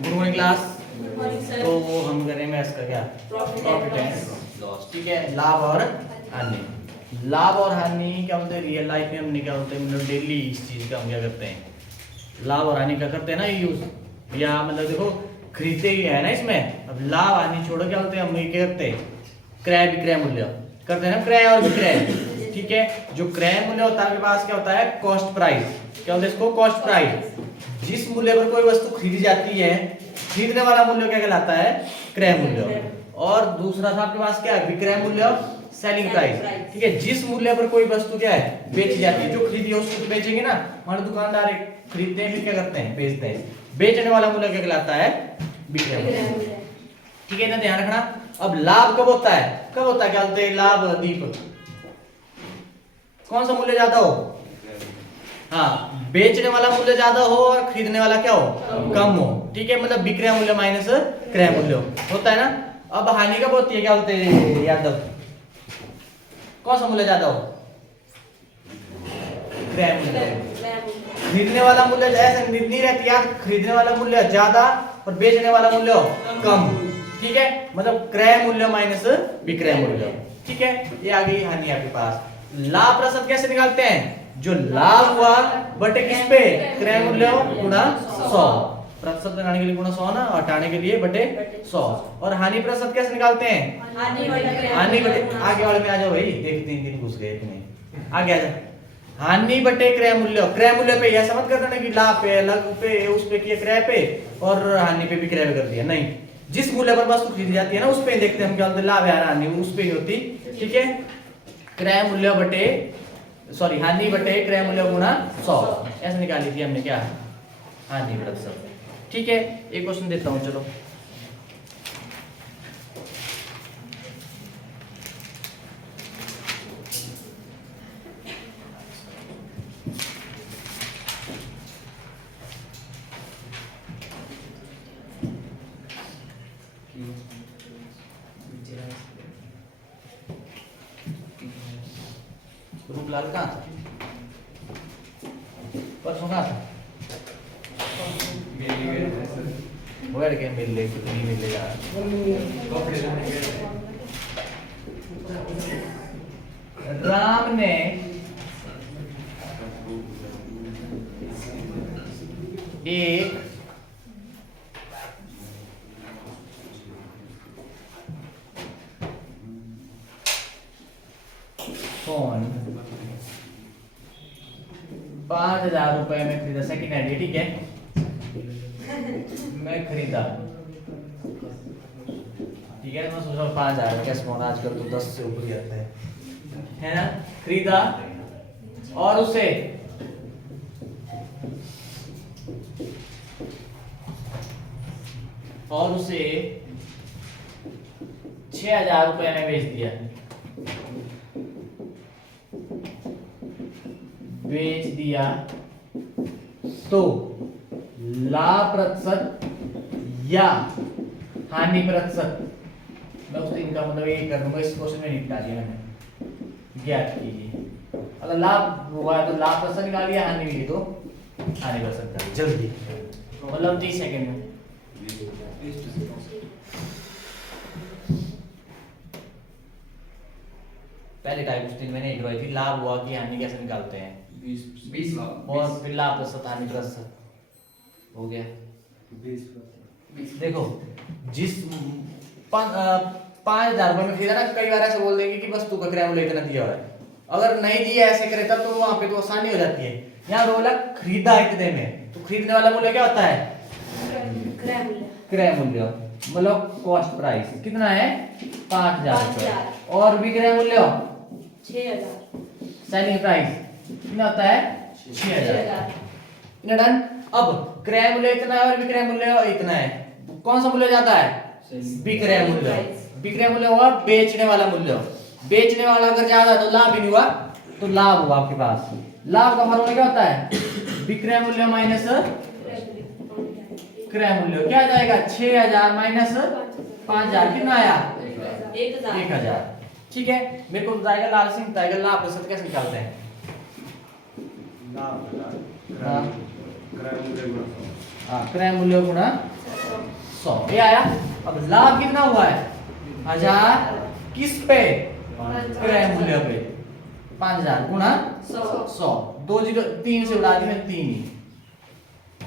Good morning class. तो हम करेंगे इसका क्या, प्रॉफिट एंड लॉस। ठीक है, लाभ और हानि। लाभ और हानि क्या बोलते हैं, रियल लाइफ में हमने क्या बोलते हैं, मतलब डेली इस चीज का हम क्या करते हैं, लाभ और हानि का करते हैं ना यूज, या मतलब देखो खरीदते ही है ना इसमें। अब लाभ हानि छोड़ो, क्या बोलते हैं हम, ये क्या करते हैं, क्रय विक्रय मूल्य करते हैं ना, क्रय और विक्रय। ठीक है, जो क्रय मूल्य होता है आपके पास क्या होता है, कॉस्ट प्राइस। क्या बोलते हैं इसको, कॉस्ट प्राइस। जिस मूल्य पर कोई वस्तु खरीदी जाती है, खरीदने वाला मूल्य क्या कहलाता है, क्रय मूल्य। और दूसरा था आपके पास क्या है, विक्रय मूल्य, सेलिंग प्राइस। ठीक है, जिस मूल्य पर कोई वस्तु क्या है, बेची जाती है, जो खरीदी है उसको तो बेचेंगे ना, हमारे दुकानदार खरीदते हैं फिर क्या करते हैं, बेचते हैं। बेचने वाला मूल्य क्या कहलाता है, विक्रय मूल्य। ठीक है ना, ध्यान रखना। अब लाभ कब होता है, कब होता है, क्या बोलते हैं, लाभ दीप, कौन सा मूल्य ज्यादा हो, हाँ, बेचने वाला मूल्य ज्यादा हो और खरीदने वाला क्या हो, कम हो। ठीक है, मतलब विक्रय मूल्य माइनस क्रय मूल्य होता है ना। अब हानि कब होती है, क्या बोलते हैं यादव, कौन सा मूल्य ज्यादा हो, क्रय मूल्य। खरीदने वाला मूल्य ऐसा नहीं रहती यार, खरीदने वाला मूल्य ज्यादा और बेचने वाला मूल्य कम। ठीक है, मतलब क्रय मूल्य माइनस विक्रय मूल्य। ठीक है, ये आ गई हानि आपके पास। लाभ प्रतिशत कैसे निकालते हैं, जो लाभ हुआ बटे किस पे, क्रय मूल्य गुणा 100। प्रतिशत लगाने के लिए गुणा 100 ना, हटाने के लिए बटे 100। और हानि प्रतिशत कैसे निकालते हैं, हानि बटे, आगे वाले में आ जाओ भाई, देख 3 घुस गए इतने, आगे आ जाओ। हानि बटे क्रय मूल्य, क्रय मूल्य पे ऐसा मत कर देना कि लाभ पे अलग पे उस पे किया क्रय पे और हानि पे भी क्रय पे कर दिया, नहीं। जिस मूल्य पर वस्तु खरीदी जाती है ना उस पे देखते हैं हम क्या होता है, लाभ या हानि उस पे ही होती। ठीक है, क्रय मूल्य बटे सॉरी हानि बटे क्रय मूल्य गुणा 100, ऐसे निकाली थी हमने क्या, हानि प्रतिशत। ठीक है, एक क्वेश्चन देता हूं, चलो। रूपलाल कहाँ था, परसों कहाँ था, बैठ के मिल ले, कितनी मिलेगा, राम ने एक फोन 5,000 रुपए में खरीदा, सेकंड हैंड। ठीक है, मैं खरीदा, ठीक है, मैं सोच रहा हूँ 5,000 कैसे फोन आजकल तो 10 से ऊपर ही आता है ना। खरीदा और उसे और उसे 6,000 रुपए में बेच दिया, तो लाभ प्रतिशत या हानि प्रतिशत, मैं उस दिन का मतलब ये कर दूंगा, इस क्वेश्चन में निपटा दिया मैंने, ज्ञात कीजिए। अगर लाभ हुआ तो लाभ प्रतिशत निकालिए, हानि हुई तो हानि प्रतिशत निकालिए, जल्दी, मतलब 30 सेकंड में। पहले टाइप क्वेश्चन मैंने एक थी, लाभ हुआ कि हानि कैसे निकालते हैं, 20 और फिर लाभ प्रतिशत हानि प्रतिशत हो गया 20। देखो जिस 5,000 रुपए में खरीदा ना, कई बार ऐसे बोल देंगे कि वस्तु का क्रय मूल्य इतना दिया हुआ है, अगर नहीं दिया ऐसे करे तब तो वहां पे तो आसानी हो जाती है। यहाँ बोला खरीदा इतने में, तो खरीदने वाला मूल्य क्या होता है, क्रय मूल्य, मतलब कॉस्ट प्राइस कितना है, 5,000 रुपए, और विक्रय मूल्य 6,000, सेलिंग प्राइस कितना होता है, 6,000। डन। अब क्रय मूल्य इतना है और विक्रय मूल्य इतना है, कौन सा मूल्य ज्यादा है, विक्रय मूल्य। विक्रय मूल्य हुआ बेचने वाला मूल्य, बेचने वाला अगर ज्यादा तो लाभ ही नहीं हुआ, तो लाभ हुआ आपके पास। लाभ का फॉर्मूला क्या होता है, विक्रय मूल्य माइनस क्रय मूल्य, क्या जाएगा 6,000 माइनस 5,000, कितना आया 1,000। ठीक है, मेरे को बताएगा लाल सिंह, बताएगा लाभ प्रतिशत कैसे निकालते हैं। क्रय मूल्य गुणा 100, ये आया। अब लाभ कितना हुआ है 1000 किस पे क्रय मूल्य पे 5000 गुणा 100, 2 जीरो 3 से उड़ा दी मैंने 3 ही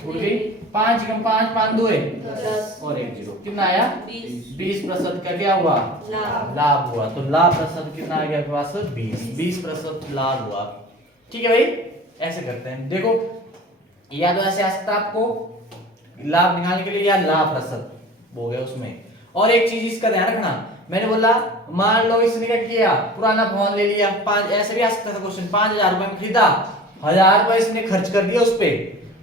उड़ गई, 5 कम 5 5 2 और 1 जीरो, कितना आया 20% का क्या हुआ लाभ हुआ। तो लाभ प्रतिशत कितना आ गया आपके पास 20% लाभ हुआ। ठीक है भाई, ऐसे करते हैं। देखो या तो ऐसे आ सकता है आपको लाभ निकालने के लिए, या लाभ प्रतिशत हो गया उसमें। और एक चीज इसका ध्यान रखना, मैंने बोला मान लो इसने क्या किया पुराना फोन ले लिया, 5 ऐसे भी आ सकता था क्वेश्चन, 5000 रुपए में खरीदा, 1000 रुपए इसने खर्च कर दिया उस पे,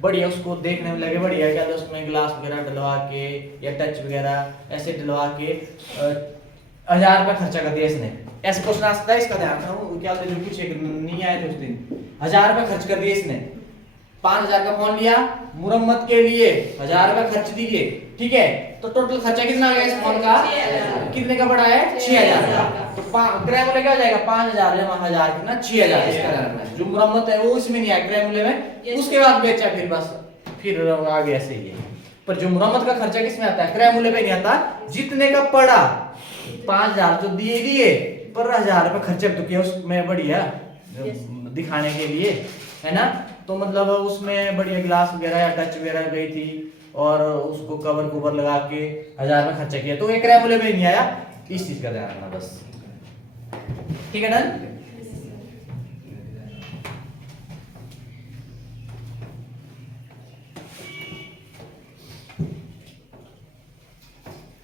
बढ़िया उसको देखने में लगे बढ़िया, क्या उसमें ग्लास वगैरह डलवा के या टच वगैरह ऐसे डलवा के 1000 रुपए खर्चा कर दिया इसने, ऐसे क्वेश्चन आ सकता है। इसका ध्यान रखो, क्या जो पूछे नहीं आए थे उस दिन, 1000 रुपए खर्च कर दिए इसने, 5000 का फोन लिया, मुरम्मत के लिए 1000 रुपए खर्च दिए, ठीक है, तो टोटल खर्चा कितना आ गया इस फोन का, कितने का पड़ा है 6000 का। तो क्रय मूल्य क्या हो जाएगा 5000 जमा 1000 कितना 6000, इसका ध्यान, जो मुरम्मत है वो इसमें नहीं आया क्रय मूल्य में, उसके बाद बेचा फिर बस, फिर आगे ऐसे ही है। पर जो मुरम्मत का खर्चा किसमें आता है क्रय मूल्य पे नहीं आता, जितने का पड़ा 5000 जो दिए पर 1000 रुपए खर्चे तो किया उसमें बढ़िया दिखाने के लिए, है ना। तो मतलब उसमें बढ़िया ग्लास वगैरह या टच वगैरह गई थी और उसको कवर कुवर लगा के 1000 रुपए खर्चा किया, तो एक क्रय मूल्य में नहीं आया, इस चीज का ध्यान रखना बस। ठीक है डन।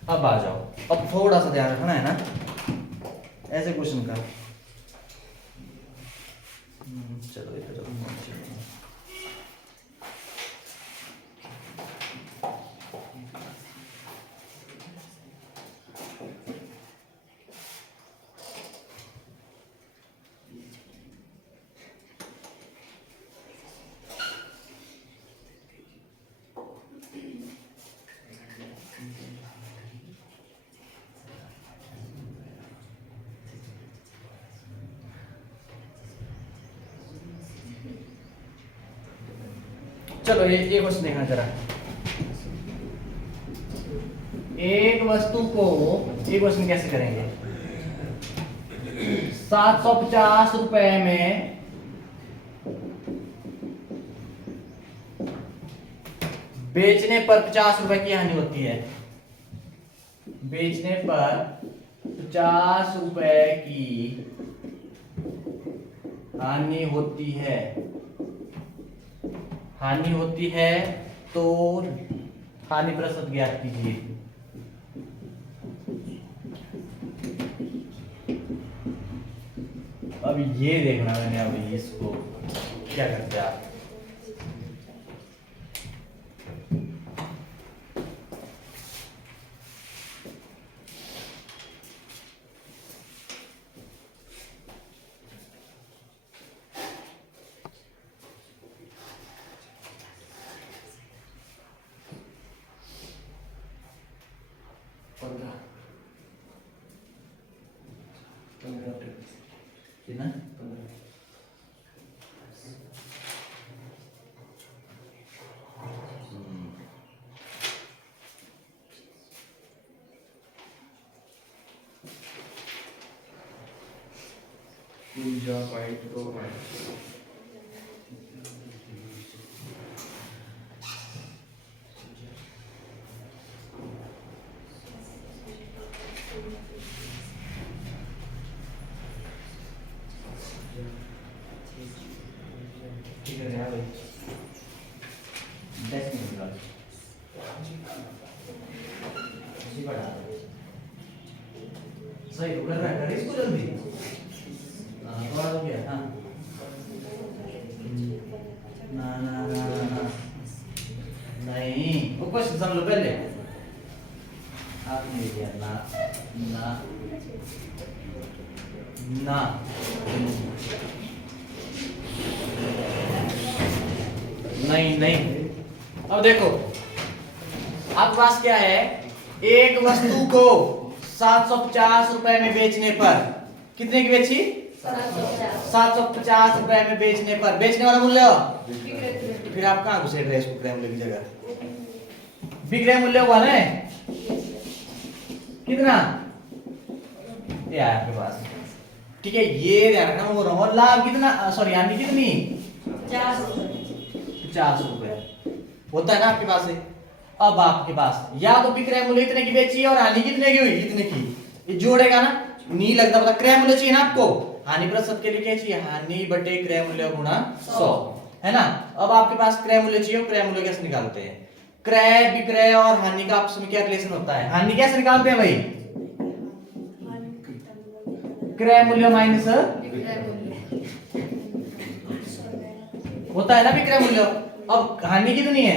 अब आ जाओ, अब थोड़ा सा ध्यान रखना है ना ऐसे क्वेश्चन का। चलो इधर चलो ये क्वेश्चन देखना जरा। एक वस्तु को, ये क्वेश्चन कैसे करेंगे, 750 रुपए में बेचने पर 50 रुपए की हानि होती है, बेचने पर 50 रुपए की हानि होती है, हानि होती है, तो हानि प्रतिशत ज्ञात कीजिए। अब ये देखना मैंने, अभी इसको क्या करते हैं आप, कितना ठीक है यार, 10 मिनट बाद सही कर रहा है, कर इसको जल्दी। थोड़ा हो गया। हाँ ना ना ना ना नहीं, वो क्वेश्चन समझ लो पहले, आपने दिया ना ना ना, नहीं नहीं। अब देखो आपके पास क्या है, एक वस्तु को 750 रुपए में बेचने पर, कितने की बेची ₹750 में बेचने पर, बेचने वाला मूल्य, फिर आप कहाँ घुसे रहे इसको क्रय मूल्य की जगह, विक्रय मूल्य हुआ ना कितना, ये आया आपके पास, ठीक है। ये ध्यान रखना बोल रहा हूँ। और लाभ कितना, सॉरी हानि कितनी, ₹50 होता है ना आपके पास है। अब आपके पास या तो विक्रय मूल्य इतने की बेची और हानि कितने की हुई, इतने की, ये जोड़ेगा ना, नहीं लगता पता, क्रय मूल्य चाहिए ना आपको, हानि प्रतिशत के लिए क्या चाहिए, हानि बटे क्रय मूल्य गुणा 100, है ना। अब आपके पास क्रय मूल्य चाहिए, क्रय मूल्य कैसे निकालते हैं, क्रय विक्रय और हानि का आपस में क्या रिलेशन होता है, हानि कैसे निकालते हैं भाई, क्रय मूल्य माइनस होता है ना विक्रय मूल्य। अब हानि कितनी है,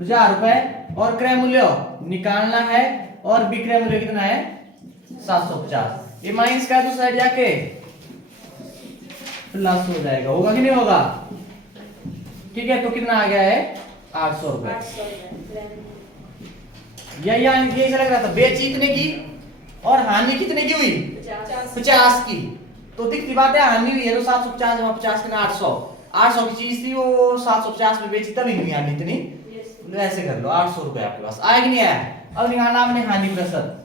₹1000 और क्रय मूल्य निकालना है, और विक्रय मूल्य कितना है 750, ये माइनस का दूसरा साइड जाके प्लस हो जाएगा, होगा कि नहीं होगा, ठीक है। तो कितना आ गया है ₹800। यही लग रहा था, बेची इतने की और हानि कितने की हुई 50 की, तो दिखती बात है, हानि हुई है तो 750 में 50 के ना 800 की चीज थी, वो 750 में बेची तभी नहीं हानि इतनी, तो ऐसे कर लो ₹800 आपके पास आया कि नहीं आया। अब निकालना आपने हानि प्रतिशत,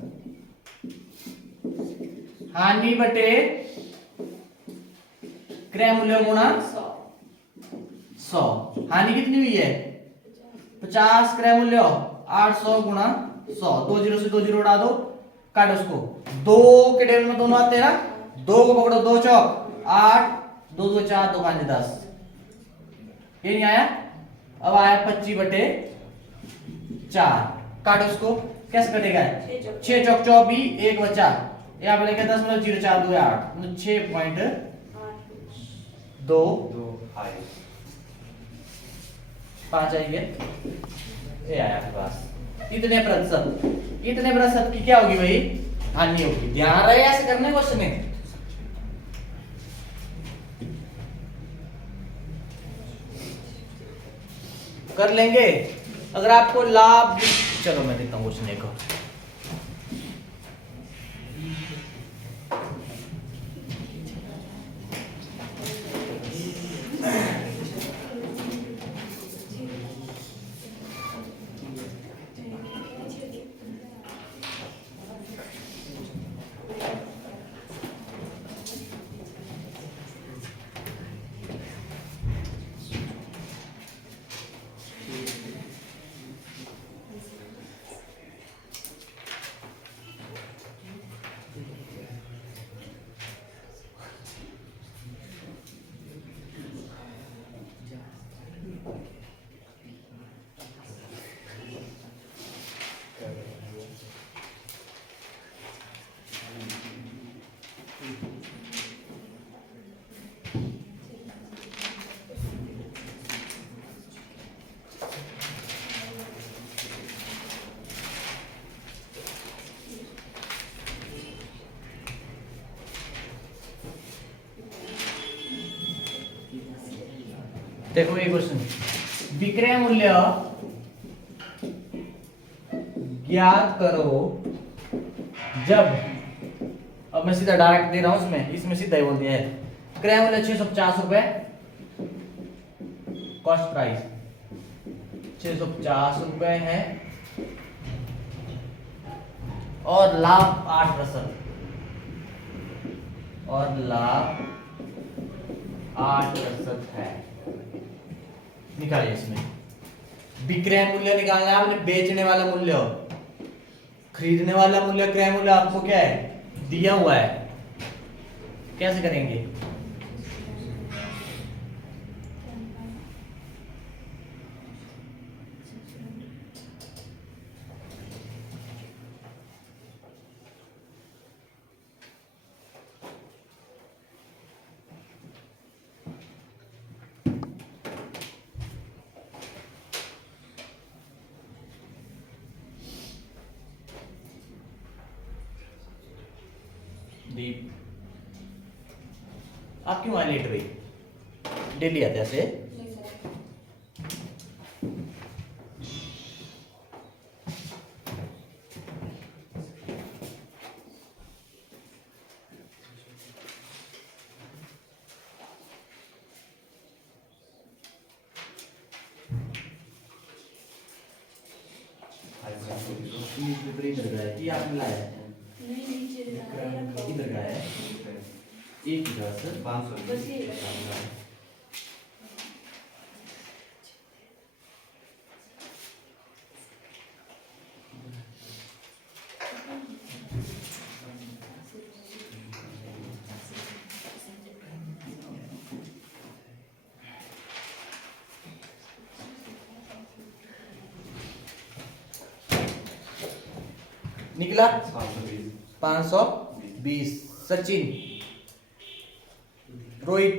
हानि बटे क्रय मूल्य गुणा 100, हानि कितनी हुई है 50, क्रय मूल्य 800 गुणा 100, 2 जीरो से 2 जीरो उड़ा दो, काटो उसको, 2 के टेबल में दोनों आते हैं ना, 2 को पकड़ो, 2 चौक 8, 2 2 4, 2 5 10, ये नहीं आया। अब आया 25 बटे 4, काटो उसको, कैसे कटेगा, 6 चौक 24, 1 बचा, यहाँ पे लेके 10.04 2 8, मतलब 6.2 5 आएंगे, ये आया आपके पास। इतने प्रतिशत की क्या होगी भाई, हानि होगी। ध्यान रहे ऐसे करने क्वेश्चन है, कर लेंगे। अगर आपको लाभ, चलो मैं देखता हूँ क्वेश्चन एक और, देखो ये क्वेश्चन, विक्रय मूल्य ज्ञात करो जब, अब मैं सीधा डायरेक्ट दे रहा हूं, इसमें सीधा ही बोल दिया है, क्रय मूल्य ₹650, कॉस्ट प्राइस ₹650 है, और लाभ 8%, और लाभ 8% है। निकालिए इसमें, विक्रय मूल्य निकालना है आपने, बेचने वाला मूल्य, खरीदने वाला मूल्य, क्रय मूल्य आपको क्या है दिया हुआ है, कैसे करेंगे, दीप आप क्यों वहां लेट रही, डेली आते ऐसे, इधर का है, ये आपने लाया है इधर का है, एक इधर से 500 निकला 520। सचिन, रोहित,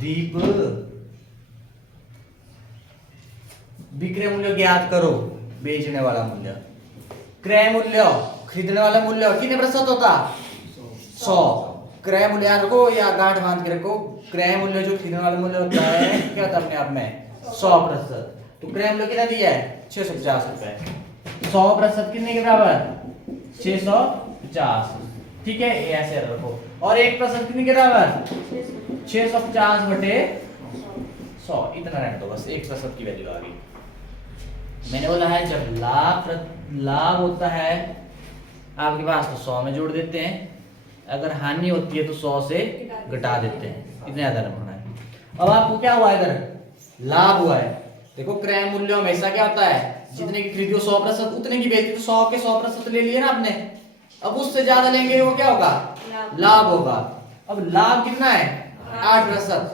दीप, विक्रय मूल्य ज्ञात करो। बेचने वाला मूल्य, क्रय मूल्य खरीदने वाला मूल्य कितने प्रतिशत होता? 100। क्रय मूल्य याद रखो या गांठ बांध के रखो, क्रय मूल्य जो खरीदने वाला मूल्य होता है क्या होता है अपने आप में 100%। तो क्रय मूल्य कितना दिया है 650 रुपए। 100% कितने के बराबर 650। ठीक है, ये ऐसे रखो। और 1% कितने के बराबर 650 बटे 100। इतना रख दो बस, 1% की वैल्यू आ गई। मैंने बोला है जब लाभ होता है आपके पास तो 100 में जोड़ देते हैं, अगर हानि होती है तो 100 से घटा देते हैं। इतना ज्यादा रखना है। अब आपको क्या हुआ इधर लाभ हुआ है। देखो क्रय मूल्य हमेशा क्या होता है, जितने की खरीदी 100% उतने की बेचती, तो 100 के 100% ले लिए ना आपने, अब उससे ज्यादा लेंगे वो क्या होगा लाभ होगा। अब लाभ कितना है 8%।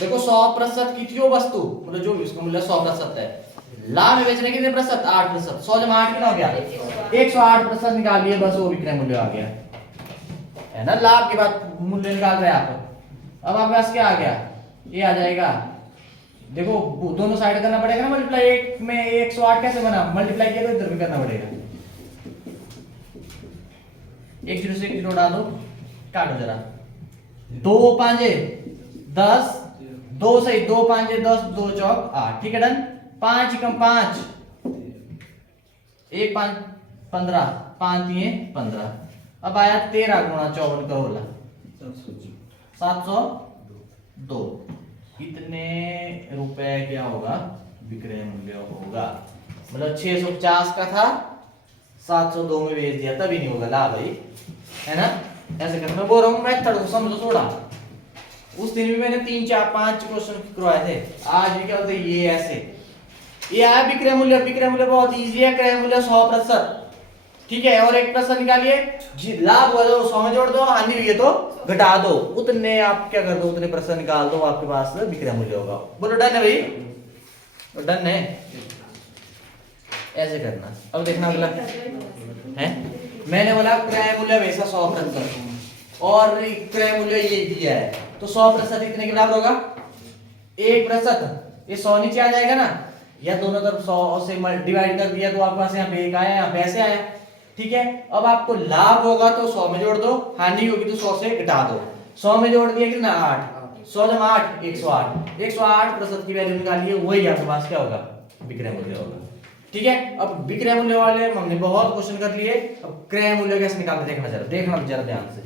देखो 100% की थी वो वस्तु, मतलब जो इसका मूल्य 100% है, लाभ में बेचने कितने प्रतिशत 8%। 100 जमा 8 कितना हो गया 108% निकाल लिए, बस वो विक्रय मूल्य आ गया है ना। लाभ के बाद मूल्य निकाल रहे हैं आप। अब आपके पास क्या आ गया, ये आ जाएगा। देखो दोनों साइड करना पड़ेगा ना मल्टीप्लाई, एक में 108 कैसे बना, मल्टीप्लाई किया तो इधर भी करना पड़ेगा। एक जीरो से एक जीरो डालो, काटो जरा। 2 5 10, 2 सही 2 5 10, 2 चौक 8। ठीक है डन। 5 कम 5, 1 5 15, 5 3 15। अब आया 13 गुणा 54 का होला 702। कितने रुपए क्या होगा विक्रय मूल्य होगा, मतलब 650 का था 702 में बेच दिया, तभी नहीं होगा लाभ भाई, है ना। ऐसे करना, मैं बोल रहा हूँ मेथड को समझो थोड़ा। उस दिन भी मैंने 3 4 5 क्वेश्चन करवाए थे, आज भी क्या होता है ये ऐसे। ये आया विक्रय मूल्य, विक्रय मूल्य बहुत इजी है, क्रय मूल्य 100%। ठीक है, और 1% निकालिए, लाभ हुआ तो 100 में जोड़ दो, हानि हुई है तो घटा दो, उतने आप क्या कर दो उतने % निकाल दो, आपके पास विक्रय मूल्य होगा। बोलो डन है भाई, तो डन है, ऐसे करना। अब देखना अगला है, मैंने बोला क्रय मूल्य हमेशा 100% और क्रय मूल्य ये दिया है, तो 100% इतने के बराबर होगा 1%। ये 100 नीचे आ जाएगा ना, या दोनों तरफ 100 से डिवाइड कर दिया तो आपके पास यहाँ पे 1 आया, यहाँ पे ऐसे आया। ठीक है, अब आपको लाभ होगा तो 100 में जोड़ दो, हानि होगी तो 100 से घटा दो। 100 में जोड़ दिया कितना 8, 100 जमा 8 108। 108% की वैल्यू निकालिए, वही आपके पास क्या होगा विक्रय मूल्य होगा। ठीक है, अब विक्रय मूल्य वाले हमने बहुत क्वेश्चन कर लिए, अब क्रय मूल्य कैसे निकालते देखना जरा, देखना जरा ध्यान से।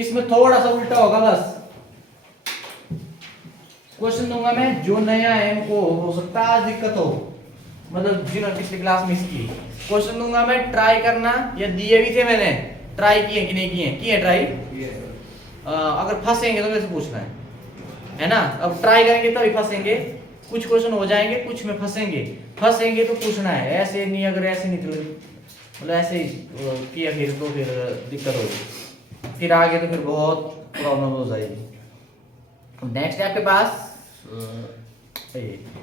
इसमें थोड़ा सा उल्टा होगा बस। क्वेश्चन दूंगा मैं, जो नया है उनको हो सकता है दिक्कत हो, मतलब जिन्होंने पिछली क्लास मिस की। क्वेश्चन दूंगा मैं, ट्राई करना, या दिए भी थे मैंने, ट्राई किए कि नहीं किए, किए ट्राई। अगर फंसेंगे तो मेरे से पूछना है ना। अब ट्राई करेंगे तभी फंसेंगे, कुछ क्वेश्चन हो जाएंगे कुछ में फंसेंगे तो पूछना है, ऐसे नहीं, अगर ऐसे नहीं मतलब ऐसे ही किया फिर तो फिर दिक्कत होगी, फिर आगे तो फिर बहुत प्रॉब्लम हो जाएगी। नेक्स्ट है आपके पास,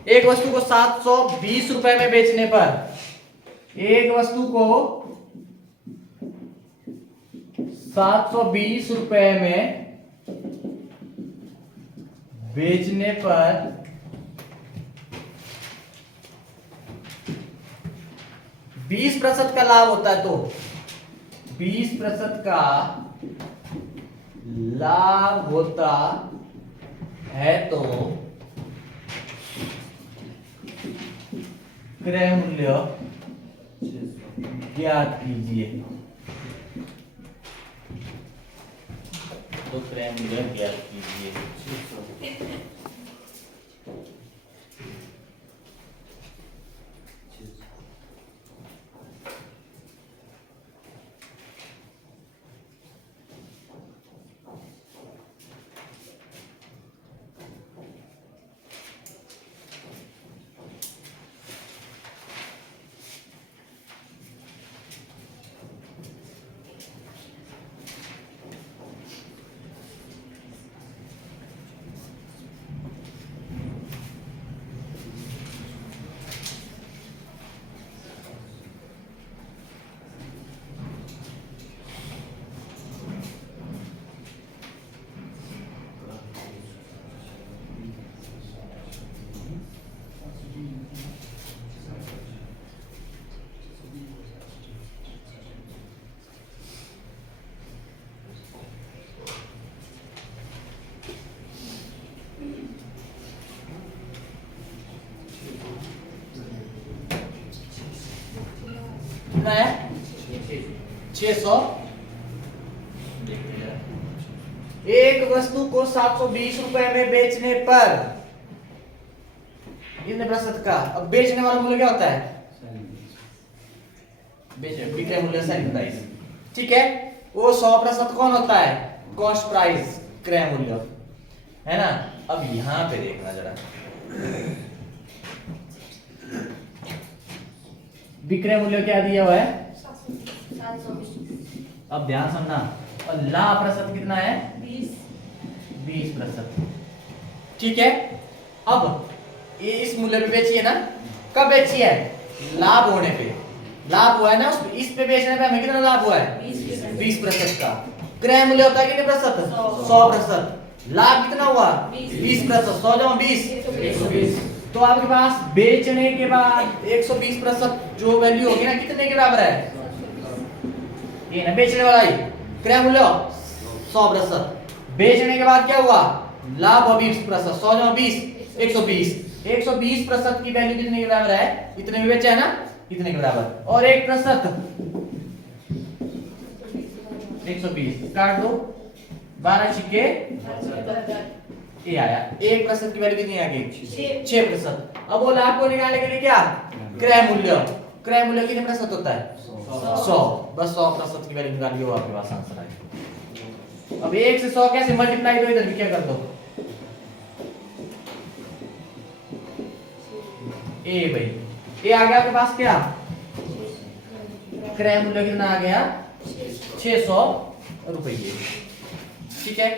एक वस्तु को 720 रुपए में बेचने पर, एक वस्तु को 720 रुपए में बेचने पर 20% का लाभ होता है, तो 20% का लाभ होता है तो क्रय मूल्य ज्ञात कीजिए। तो क्रय मूल्य ज्ञात कीजिए। 600। एक वस्तु को 720 रुपए में बेचने पर कितने प्रतिशत का, अब बेचने वाला मूल्य क्या होता है, विक्रय मूल्य सेलिंग प्राइस, ठीक है। वो 100% कौन होता है, कॉस्ट प्राइस, क्रय मूल्य, है ना। अब यहां पे देखना जरा, विक्रय मूल्य क्या दिया हुआ है, 720। अब ध्यान सुनना, और लाभ प्रतिशत कितना है, 20%, ठीक है। अब ये इस मूल्य पे बेची है ना, कब बेची है, लाभ होने पे, लाभ हुआ है ना, इस पे बेचने पे हमें कितना लाभ हुआ है, 20% का। क्रय मूल्य होता है कितने प्रतिशत, 100%। लाभ कितना हुआ, 20%, 100 जमा 20, 120। तो आपके पास बेचने के बाद 120% जो वैल्यू होगी ना, कितने के बराबर है, ये ना बेचने वाला ही, क्रय मूल्य 100%, बेचने के बाद क्या हुआ, लाभ हुआ 20%, 100 जमा 20, 120। 120% की वैल्यू कितने के बराबर है, इतने में बेचा है ना, इतने के बराबर, और 1% 120 काट दो, 12 छिक्के ये आया, 1% की वैल्यू कितनी आ गई, 6%। अब वो लाभ को निकालने के लिए क्या, क्रय मूल्य, क्रय मूल्य कितने प्रतिशत होता है, 100, बस 100% की वैल्यू निकालिए, वो आपके पास आंसर आएगा। अब 1 से 100 कैसे मल्टीप्लाई, दो इधर भी क्या कर दो, ए भाई, ए आ गया आपके पास क्या, क्रय मूल्य कितना आ गया, 600 रुपये, ठीक है।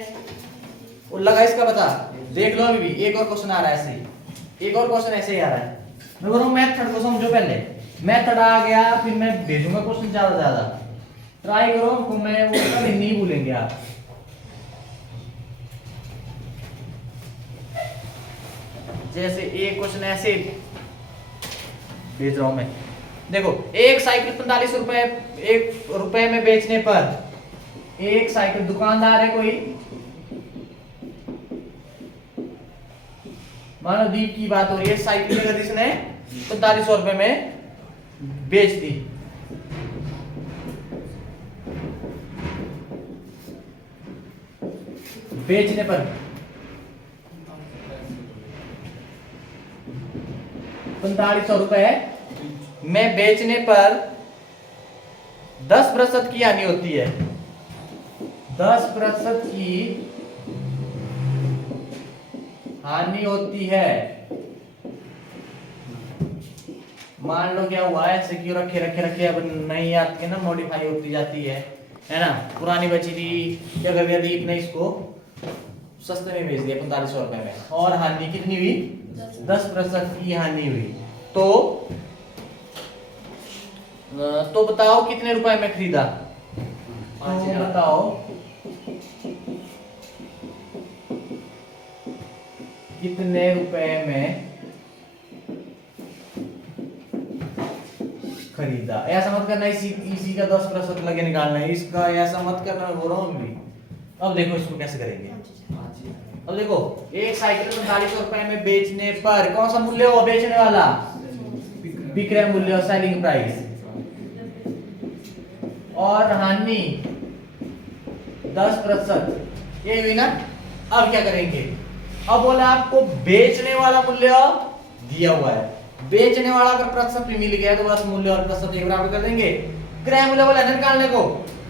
और लगा इसका बता, देख लो अभी भी एक और क्वेश्चन आ रहा है ऐसे ही, एक और क्वेश्चन ऐसे ही आ रहा है। मैं बोल रहा हूँ मेथड को समझो पहले, मेथड आ गया फिर मैं भेजूंगा क्वेश्चन ज्यादा से ज्यादा, ट्राई करो, तो मैं वो कभी नहीं भूलेंगे आप। जैसे एक क्वेश्चन ऐसे भेज रहा हूं मैं, देखो एक साइकिल 45 रुपए, 1 रुपए में बेचने पर, एक साइकिल, दुकानदार है कोई, मानो दीप की बात हो रही है, साइकिल अगर इसने 4500 रुपए में बेच दी, बेचने पर 4500 रुपए में बेचने पर 10% की हानि होती है, 10% की हानि होती है। मान लो क्या हुआ है, ऐसे क्यों रखे रखे रखे, अब नई आती है ना, मॉडिफाई होती जाती है ना, पुरानी बची थी, क्या कर दिया दीप ने, इसको सस्ते में बेच दिया 4500 रुपए में, और हानि कितनी हुई, 10% की हानि हुई। तो बताओ कितने रुपए में खरीदा, तो बताओ कितने रुपए में खरीदा। ऐसा मत करना इसी का 10% लगे निकालना है, इसका ऐसा मत करना, मैं बोल रहा हूँ। अब देखो इसको कैसे करेंगे, अब देखो एक साइकिल 4500 रुपए में बेचने पर कौन सा मूल्य हो, बेचने वाला, विक्रय मूल्य, सेलिंग प्राइस, और हानि 10%, ये हुई ना। अब क्या करेंगे, अब बोला आपको बेचने वाला मूल्य दिया हुआ है, बेचने वाला अगर प्रतिशत भी मिल गया तो बस मूल्य और प्रतिशत एक बराबर कर देंगे। क्रय मूल्य बोला है निकालने को,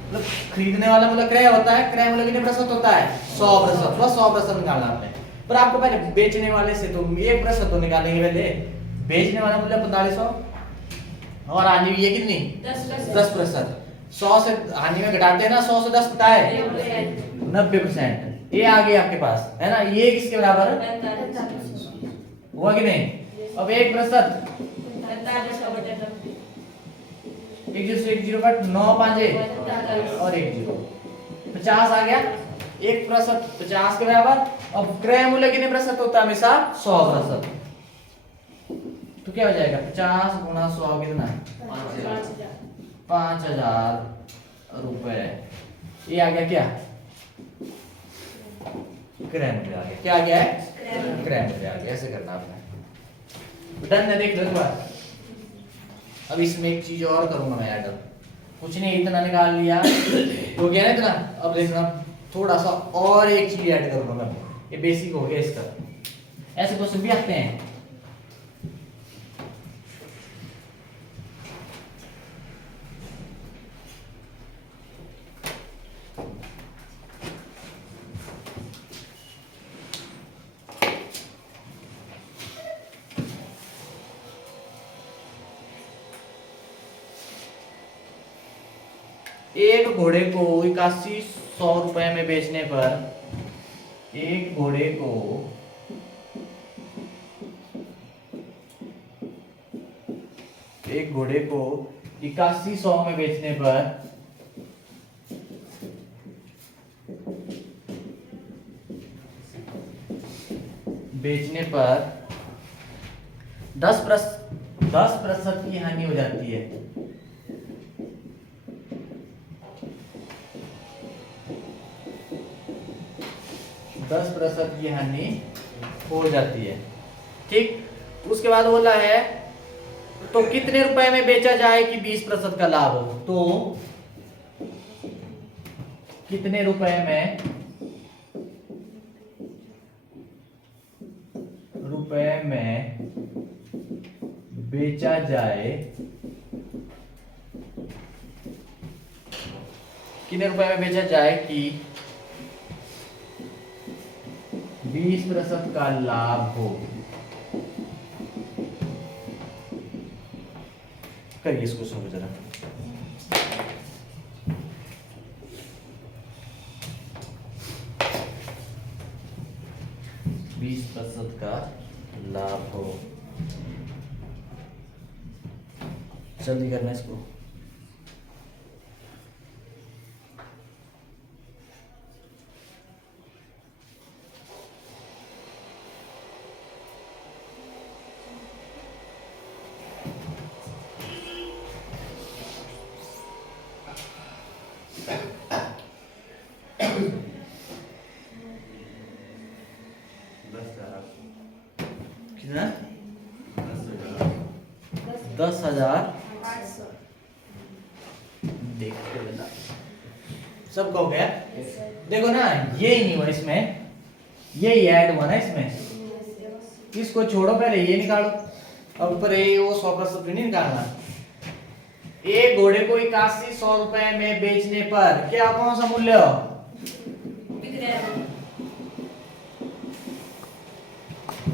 मतलब खरीदने वाला मूल्य क्रय होता है, क्रय मूल्य कितने प्रतिशत होता है, 100%, बस 100% निकालना आपने। पर आपको पहले बेचने वाले से तो 1% तो निकालेंगे पहले, बेचने वाला मूल्य 4500 और हानि हुई है कितनी, 10%। 100 से हानि में घटाते हैं ना, 100 से 10 घटाए 90%, ये आ गया आपके पास, है ना। ये किसके बराबर हुआ कि नहीं। अब 1% 1 कट 9 5 और 1 0, 50 आ गया, 1% 50 के बराबर। अब क्रय मूल्य कितने प्रतिशत होता है, हमेशा 100%, तो क्या हो जाएगा 50 गुना 100 कितना है, 5000 रुपए। ये आ गया क्या, क्रय मूल्य आ गया, क्या आ गया है, क्रय मूल्य आ गया। ऐसे करना आपने, डन है, देख लो एक बार। अब इसमें एक चीज और करूंगा मैं ऐड, कुछ नहीं, इतना निकाल लिया हो गया ना इतना। अब देखना थोड़ा सा और एक चीज ऐड करूंगा मैं, ये बेसिक हो गया इसका। ऐसे क्वेश्चन भी आते हैं। एक घोड़े को 8100 रुपए में बेचने पर, एक घोड़े को 8100 में बेचने पर दस प्रतिशत की हानि हो जाती है। 10% की हानि हो जाती है। ठीक, उसके बाद बोला है तो कितने रुपए में बेचा जाए कि 20% का लाभ हो। तो कितने रुपए में बेचा जाए, कितने रुपए में बेचा जाए कि 20% का लाभ हो। करिए इसको सुनो जरा। बीस % का लाभ हो, जल्दी करना इसको। कितना? 10,000। देखते लेना सबका हो गया। देखो ना, ये ही नहीं हुआ इसमें, यही ऐड हुआ ना इसमें। इसको छोड़ो, पहले ये निकालो। अब ऊपर ये वो 100% भी नहीं निकालना। एक घोड़े को 8100 रुपए में बेचने पर क्या कौन सा मूल्य हो?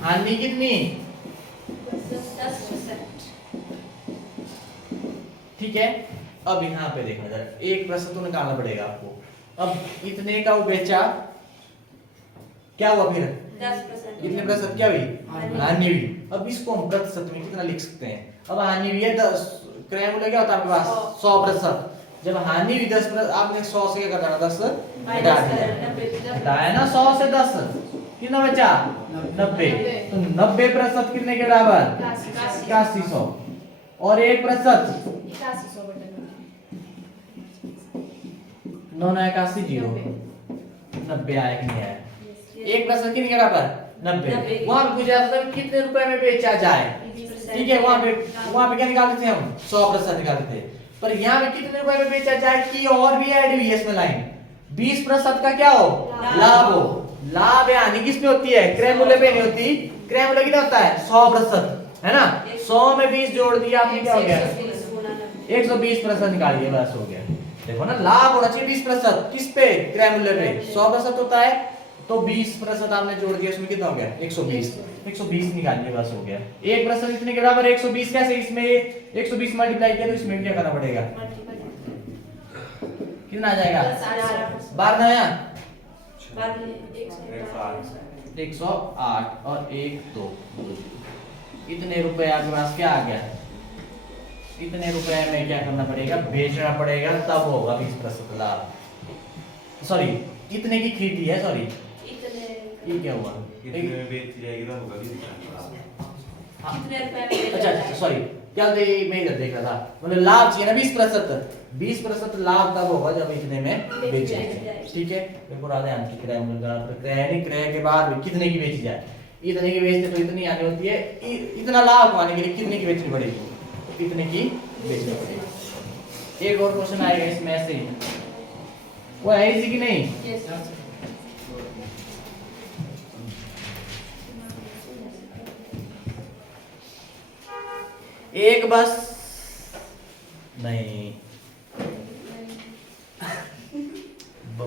हानि कितनी? 10%। ठीक है, अब यहाँ पे देखना जरा, 1% तो निकालना पड़ेगा आपको। अब इतने का वो बेचा, क्या हुआ फिर? 10%। इतने प्रतिशत क्या हुई? हानि हुई। अब इसको हम प्रतिशत में कितना लिख सकते हैं? अब हानि हुई है 10, क्रय मूल्य क्या होता है आपके पास? 100%। जब हानि हुई 10%, आपने 100 से क्या करना? 10 घटा दिया, घटाया ना 100 से 10, कितना बचा? 90। तो 90% कितने के बराबर? 8100। और 1% 981 0। 90 आया कि नहीं आया? 1% कितने के बराबर? 90। वहां पे पूछा था कितने रुपए में बेचा जाए। ठीक है, वहां पे क्या निकालते थे हम? 100% निकालते थे। पर यहाँ पे कितने रुपए में बेचा जाए की और भी ऐड हुई है इसमें लाइन। 20% का क्या हो? लाभ हो। लाभ या हानि किस पे होती है? क्रय मूल्य पे नहीं होती। क्रय मूल्य कितना होता है? 100%, है ना। 100 में 20 जोड़ दिया आपने, क्या हो गया? 120% निकालिए, बस हो गया। देखो ना, लाभ होना चाहिए 20%, किस पे? क्रय मूल्य पे। 100% होता है तो 20% आपने जोड़ दिया, इसमें कितना हो गया? 120 निकालिए, बस हो गया। 1% इतने के बराबर 120। कैसे? इसमें 120 मल्टीप्लाई किया तो इसमें भी क्या करना पड़ेगा? कितना आ जाएगा? 12 आया? 108 और 1 2। इतने रुपए आपके पास क्या आ गया? इतने रुपए में क्या करना पड़ेगा? बेचना पड़ेगा, तब होगा 20% लाभ। सॉरी, इतने की खरीदी है, सॉरी ये क्या हुआ? इतने में बेच जाएगी तो होगा 20%। अच्छा सॉरी, क्या मैं इधर देख रहा था, मतलब लाभ चाहिए ना 20%। 20% लाभ तब होगा जब इतने में बेचेंगे। ठीक है, बिल्कुल आधे आने की क्रय मूल्य क्रय के बाद कितने की बेची जाए। इतने की बेचते तो इतनी आनी होती है, इतना लाभ पाने के लिए कितने की बेचनी पड़ेगी? इतने की बेचनी पड़ेगी। एक और क्वेश्चन आएगा इसमें ऐसे ही, वो है इसी की नहीं। Yes. एक बस नहीं,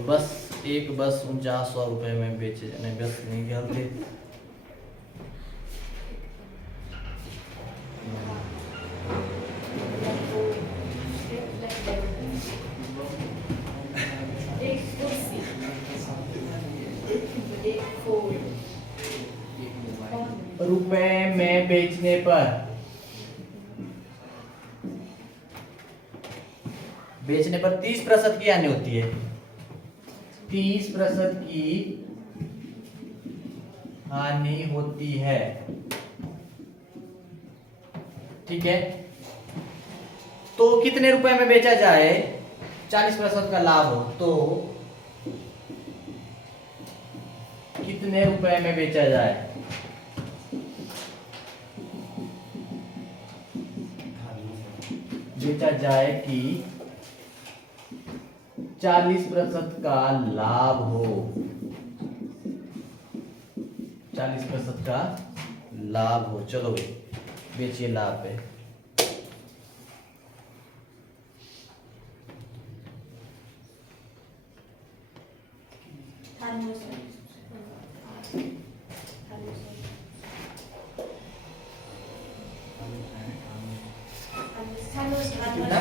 बस एक बस 4900 रुपए में बेचे जाने, बस नहीं गलती। एक कुर्सी, एक फूल, रुपए में बेचने पर, बेचने पर 30% की हानि होती है, 30% की हानि होती है, ठीक है। तो कितने रुपए में बेचा जाए, 40% का लाभ हो तो कितने रुपए में बेचा जाए? बेचा जाए कि 40% का लाभ हो, 40% का लाभ हो। चलो भाई बेचिए लाभ पे। कितना?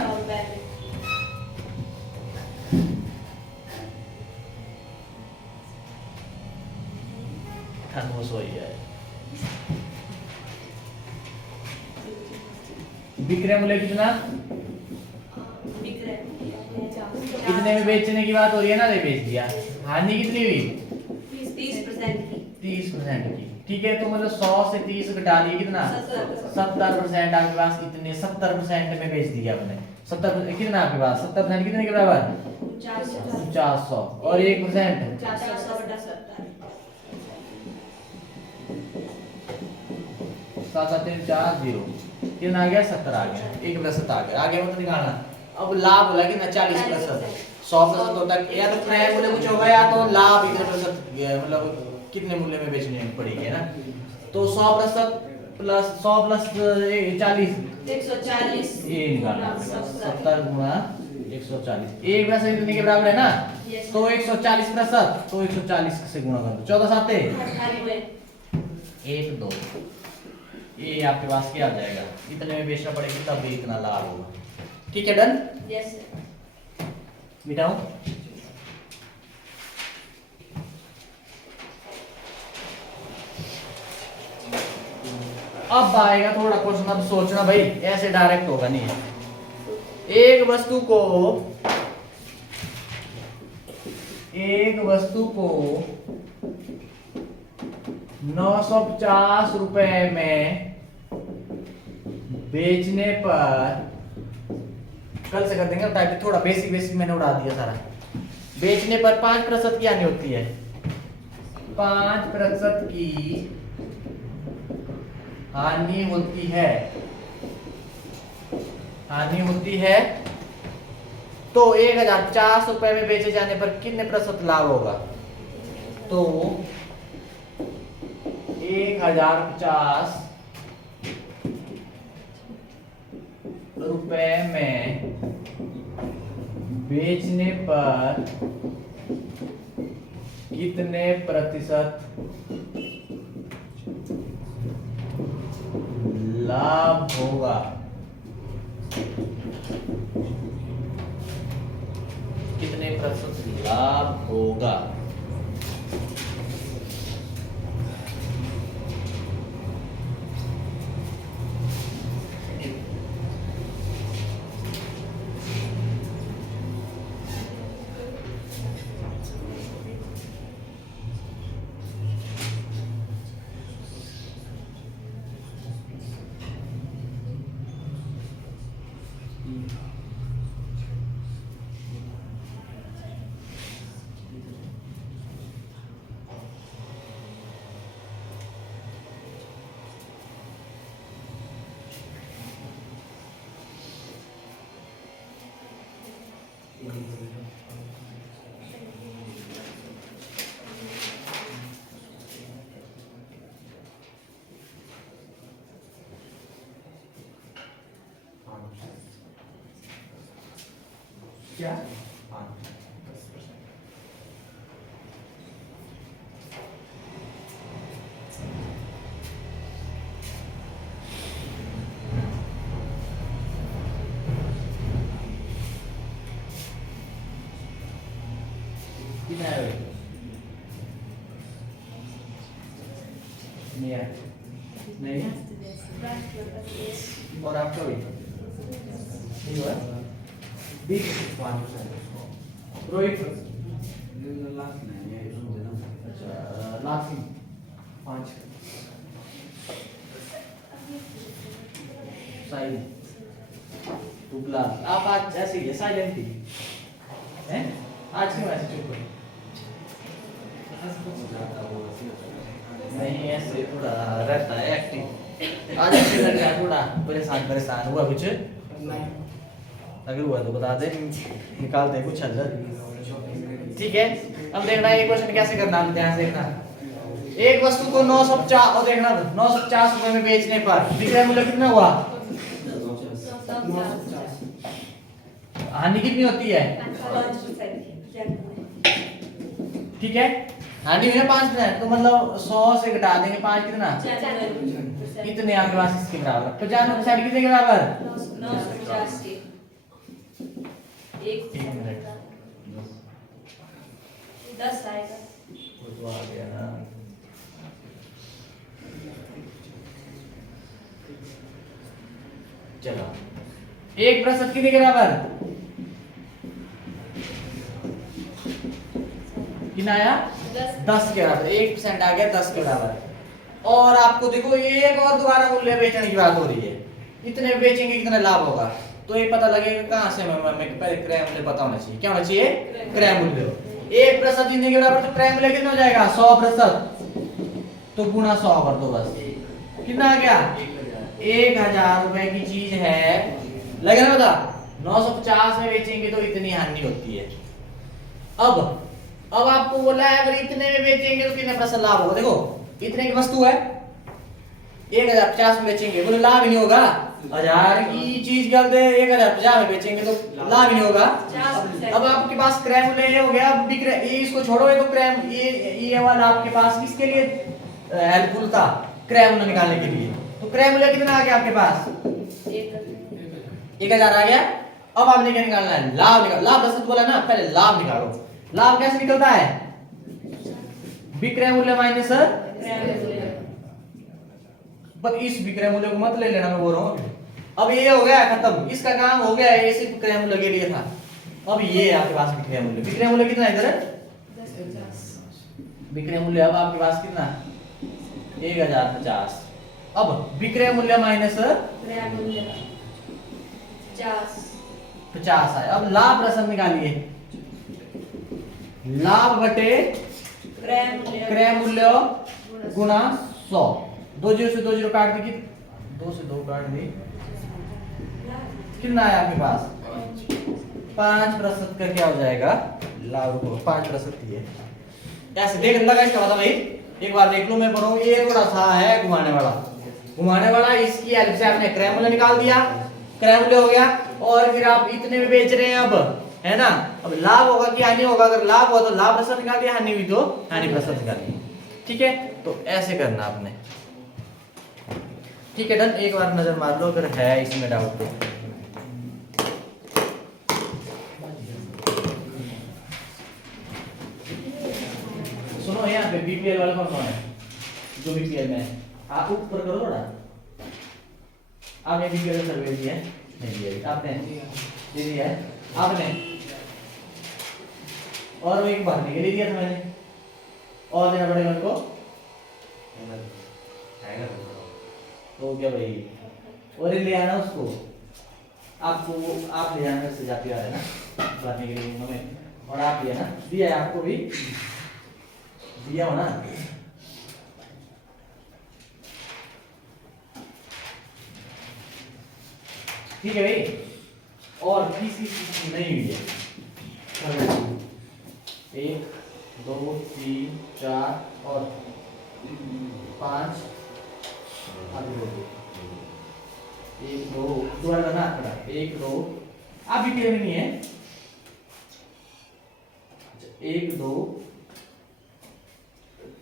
सौ ही है। विक्रय मूल्य कितना? कितने में बेचने की बात हो रही है ना, बेच दिया। हानि कितनी हुई? 30% की, ठीक है। तो मतलब 100 से 30 घटा दिए कितना? 70%। आपके पास इतने 70% में बेच दिया आपने। 70 कितना आपके पास? 70% कितने के बराबर? 400। और 1% 7.40 कितना आ गया? 70 आ गया। 1% आ गया, आगे मत निकालना। अब लाभ बोला कि ना 40%, 100% होता है, या तो क्रय मूल्य कुछ होगा या तो लाभ इतने प्रतिशत, मतलब कितने मूल्य में बेचने पड़ेगी, है ना। तो 100% प्लस 100 प्लस 40 140 ये निकालना पड़ेगा। 70 गुणा 140, 1% इतने के बराबर है ना। Yes. तो 140%, तो 140 से गुणा कर दो, 14 साते 1 2, ये आपके पास क्या आ जाएगा? इतने में बेचना पड़ेगा तब भी इतना लाभ होगा, ठीक है। डन। यस मिटाऊं? अब आएगा थोड़ा क्वेश्चन, अब सोचना भाई, ऐसे डायरेक्ट होगा नहीं है। एक वस्तु को 950 रुपए में बेचने पर, कल से कर देंगे टाइप, थोड़ा बेसिक मैंने उड़ा दिया सारा। बेचने पर 5% की हानि होती है, 5% की हानि होती है, तो 1050 रुपए में बेचे जाने पर कितने प्रतिशत लाभ होगा? तो 1050 रुपए में बेचने पर कितने प्रतिशत लाभ होगा? कितने प्रतिशत लाभ होगा? क्या 10%। कितना है नहीं है नहीं है और आपका भी नहीं हुआ 5%। रोहित लास्ट नहीं है इसमें देना। अच्छा लास्ट 5 साइड टुकला आप आज ऐसे ही साइलेंट थी हैं आज क्यों ऐसे चुप हो नहीं ऐसे थोड़ा रहता है एक्टिव आज ऐसे लग रहा है थोड़ा परेशान परेशान हुआ कुछ अगर हुआ तो बता दे निकाल दे कुछ हल ठीक है अब देखना ये क्वेश्चन कैसे करना है ध्यान से देखना एक वस्तु को 950 और देखना 950 रुपए में बेचने पर विक्रय मूल्य कितना हुआ हानि कितनी होती है ठीक है हानि हुई ना 5% तो मतलब 100 से घटा देंगे 5 कितना कितने आपके पास इसके बराबर 95% कितने के बराबर 3 मिनट 10 आएगा वो तो आ गया ना चलो 1% कितने के बराबर कितना आया 10 के बराबर 1% आ गया 10 के बराबर और आपको देखो एक और दोबारा मूल्य बेचने की बात हो रही है इतने बेचेंगे कितना लाभ होगा तो ये पता लगेगा कहां से हमें पहले क्रय मूल्य पता होना चाहिए क्या होना चाहिए क्रय मूल्य 1% कितने के बराबर तो क्रय मूल्य कितना हो जाएगा 100% तो गुना 100 कर दो बस कितना आ गया 1000 रुपए की चीज है लगे ना बता 950 में बेचेंगे तो इतनी हानि होती है अब आपको बोला है अगर इतने में बेचेंगे तो कितने % लाभ होगा देखो इतने की वस्तु है 1050 में बेचेंगे बोले लाभ ही नहीं होगा 1000 की चीज गलत है 1050 में बेचेंगे तो लाभ ही नहीं होगा अब आपके पास क्रय मूल्य ये हो गया अब विक्रय ये इसको छोड़ो ये तो क्रय ये वाला आपके पास किसके लिए हेल्पफुल था क्रय मूल्य निकालने के लिए तो क्रय मूल्य कितना आ गया आपके पास 1000 आ गया अब आपने क्या निकालना है लाभ निकालो लाभ 10 बोला ना पहले लाभ निकालो लाभ कैसे निकलता है विक्रय मूल्य माइनस पर इस विक्रय मूल्य को मत ले लेना मैं बोल रहा हूं अब ये हो गया खत्म इसका काम हो गया ये सिर्फ क्रय मूल्य के लिए था अब ये आपके पास विक्रय मूल्य कितना है इधर विक्रय मूल्य अब आपके पास कितना 1050 अब विक्रय मूल्य माइनस 50 है अब लाभ रसम निकालिए लाभ बटे क्रय मूल्य गुना 100 2 0 से 2 0 काट दी 2 से 2 काट दी कितना है आपके पास 5% का क्या हो जाएगा लाभ को 5% ही है ऐसे देख लगा इसका मतलब भाई एक बार देख लो मैं पढ़ूं ये थोड़ा सा है घुमाने वाला इसकी हेल्प से आपने क्रय मूल्य निकाल दिया क्रय मूल्य हो गया और फिर आप इतने में बेच रहे हैं अब है ना अब लाभ होगा कि हानि होगा अगर लाभ हुआ तो लाभ % निकाल दिया हानि हुई तो हानि % निकाल दी ठीक है तो ऐसे करना आपने ठीक है डन एक बार नजर मार लो अगर है इसमें डाउट तो सुनो यहाँ पे बीपीएल वाला कौन है जो बीपीएल में है आप ऊपर करो थोड़ा आपने बीपीएल सर्वे दिया है नहीं दिया आपने दे दिया है आपने और वो एक भरने के लिए दिया था मैंने और देना पड़ेगा उनको तो क्या भाई और ले आना उसको आपको आप ले आना से जाती आ रहे ना भरने के लिए हमें और आप लिया ना दिया है आपको भी दिया हो ना ठीक है भाई और किसी चीज नहीं हुई है 1 2 3 4 और 5 1 2 दोबारा करना 1 2 आप भी नहीं है 1 2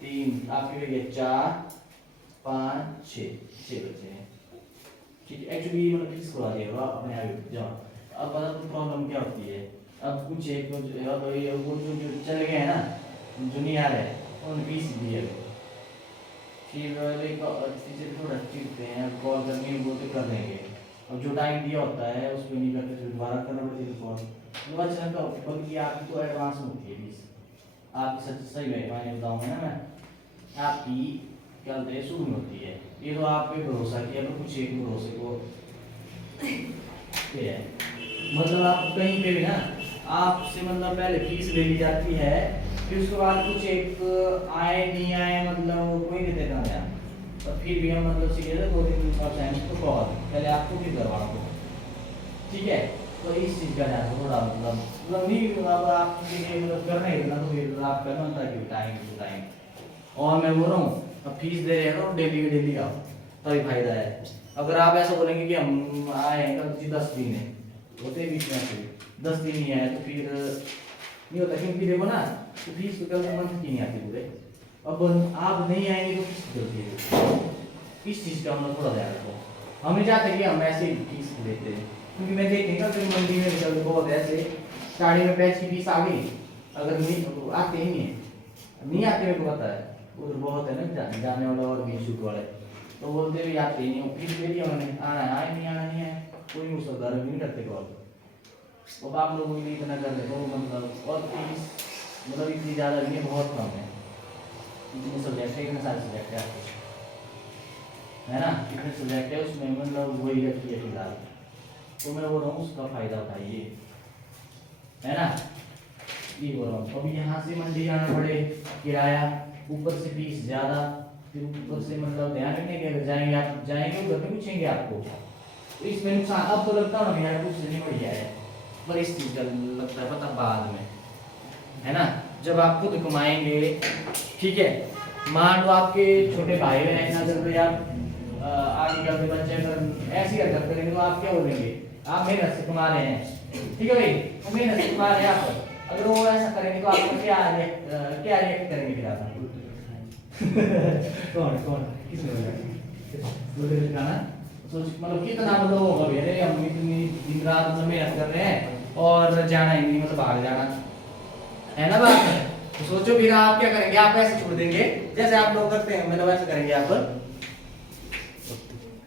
3 आपके हो गए 4 5 6 बच्चे हैं। ठीक है, एक्चुअली मतलब फिक्स करवा दिया अपने आप जाओ। अब पता तो प्रॉब्लम क्या होती है, अब कुछ एक वो जो चले गए हैं ना, जो नहीं आ रहे उन फीस दिए फिर टीचर थोड़ा चिढ़ते हैं, कॉल करने वो तो कर देंगे, अब जो टाइम दिया होता है उस पर नहीं करते, फिर दोबारा करना पड़ती है कॉल। तो अच्छा तो बल्कि आपकी तो एडवांस में होती है फीस, आपकी सच सही है मैंने बताऊँगा ना मैं, आपकी क्या बोलते हैं शुरू में होती है। ये तो आप पे भरोसा किया तो कुछ एक भरोसे को ये है, मतलब आप कहीं पे भी ना आपसे मतलब पहले फीस ले ली जाती है, फिर उसके बाद कुछ एक आए नहीं आए मतलब कोई नहीं देता है, और फिर भी हम मतलब सीधे 2-3% तो कॉल पहले आपको फिर करवाना होगा। ठीक है, तो इस चीज़ का ध्यान थोड़ा मतलब नहीं, अब आप मतलब करना ही ना, तो फिर आप करना होता है टाइम टू टाइम। और मैं बोल रहा हूँ अब फीस दे रहे हैं तो डेली आओ तभी फायदा है। अगर आप ऐसा बोलेंगे कि हम आए कल जी 10 दिन है होते बीच में से 10 दिन नहीं आए तो फिर नहीं होता, क्योंकि देखो ना तो फीस तो कल मंथ की नहीं आती पूरे, अब आप नहीं आएंगे तो किसकी गलती है। इस चीज़ का हम थोड़ा ध्यान रखो, हम नहीं चाहते कि हम ऐसे ही फीस लेते हैं, क्योंकि मैं देखेंगे फिर मंडी में रिजल्ट बहुत ऐसे स्टार्टिंग में पैच की फीस आ गई, अगर नहीं आते ही नहीं आते मेरे को पता है उधर बहुत है ना जाने वाला और भी शूट वाले, तो बोलते भी आते ही नहीं, फिर दे दिया उन्होंने आना है कोई मुझसे घर नहीं करते कॉल। अब आप लोगों के लिए इतना कर रहे हो मतलब, और फीस मतलब इतनी ज़्यादा नहीं है, बहुत कम है। इतने सब्जेक्ट है, इतने सारे सब्जेक्ट है आपके, है ना, इतने सब्जेक्ट है उसमें मतलब वही रखी है फिलहाल, तो मैं बोल रहा हूँ उसका फायदा उठाइए, है ना, ये बोल रहा हूँ। अभी यहाँ से मंडी जाना पड़े, किराया ऊपर से फीस ज़्यादा, फिर ऊपर से मतलब ध्यान रखने के अगर जाएंगे आप जाएंगे घर में पूछेंगे आपको, तो इसमें नुकसान अब तो लगता है ना यार कुछ नहीं बढ़िया है, पर इस चीज़ का लगता है पता बाद में, है ना, जब आप खुद कमाएंगे। ठीक है, मान लो आपके छोटे भाई बहन अगर तो यार आगे कल के बच्चे अगर ऐसी हरकत करेंगे तो आप क्या बोलेंगे, आप मेहनत से कमा रहे हैं, ठीक है भाई, वो मेहनत से कमा रहे हैं आप, अगर वो ऐसा करेंगे तो आप क्या रिएक्ट करेंगे फिर आप कौन किसने बोला गाना सोच मतलब कितना मतलब होगा भैया रे, हम इतनी दिन रात मतलब मेहनत कर रहे हैं और जाना ही नहीं मतलब भाग जाना, है ना बात। तो सोचो फिर आप क्या करेंगे, आप ऐसे छोड़ देंगे जैसे आप लोग करते हैं, मतलब ऐसे करेंगे आप